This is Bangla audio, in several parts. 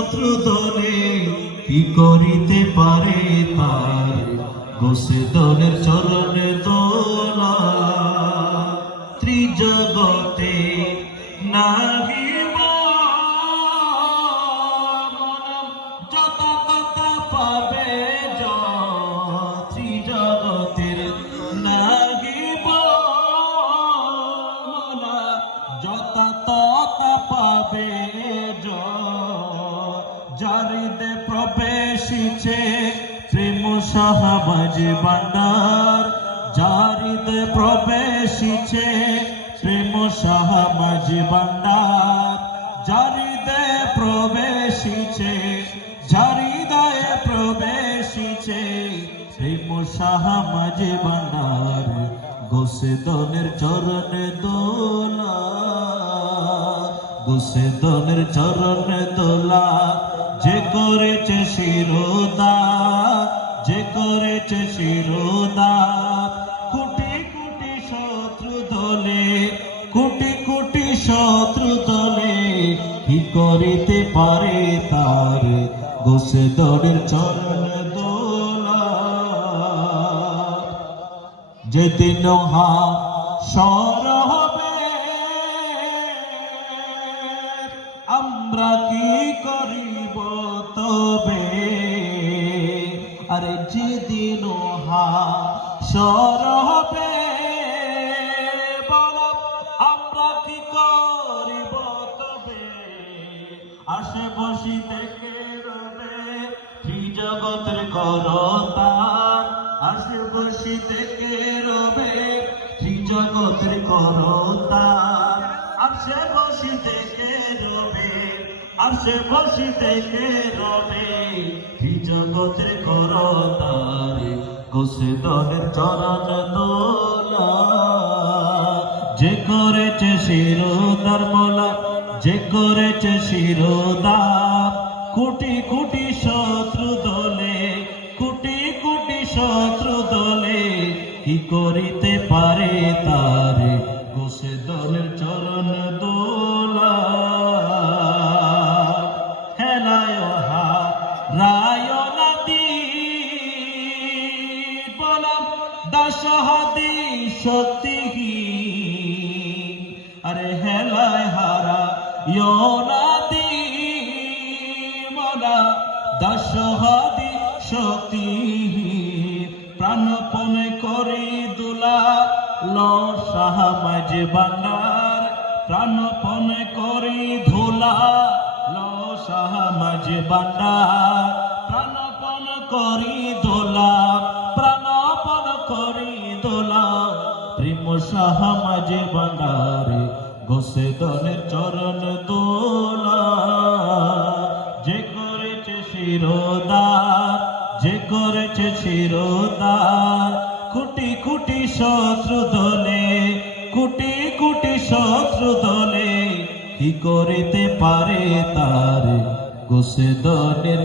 শত্রু দলে কি করিতে পারে তার গোসে দলের চরণে দোলা ত্রিজগতে নাগিব যত কথা পাবে ত্রিজগতের নাগিব যত তথা পাবে জারিদে প্রবেশিছে প্রেম শাহবাজ ভান্ডার জারিদে প্রবেশিছে প্রেম শাহবাজ ভান্ডার জারিদে প্রবেশিছে জারিদায় প্রবেশিছে প্রেম শাহবাজ ভান্ডার গোসে দলের চরণে দোলা গোসে দলের চরণে দোলা যে করেছে শিরোদা যে করেছে শিরোদা কোটি কোটি শত্রু দলে কোটি কোটি শত্রু দলে কি করিতে পারে তার গোসে দলের চরণে দোলা যেদিন হাসর হবে আমরা কি করিব তবে আরে যেদিন হাসর হবে বলো আমরা কি করিব তবে আসে বসি থেকে রবে ত্রিজগতের করতার আসে বসি থেকে রবে ত্রিজগতের করতার আসে বসি থেকে রবে আসে বসি থেকে রবে ত্রিজগতের করতার গোসে দলের চরণ দোলা যে করেছে শিরোদার মোলা যে করেছে শিরোদার কোটি কোটি শত্রু দলে কোটি কোটি শত্রু দলে কি করিতে পারে তার গোসে দলের চরণ দোলা হেলায় রায় নাতি বলম দশহাদি শক্তি আরে হেলায় হারা নাতি মোলা দশহাদি শক্তি প্রাণপণ করি দুলা লো শাহবাজ ভান্ডার প্রাণপণ করি ধুলা লো শাহবাজ ভান্ডার প্রাণপণ করি দোলা প্রাণপণ করি দোলা প্রেম শাহবাজ ভান্ডার গোসে দলের চরণ দোলা যে করেছে শিরোদার যে করেছে শিরোদার কোটি কোটি শত্রু দলে কোটি কোটি শত্রু দলে কি করিতে পারে তার গোসে দলের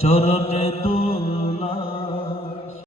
চরণ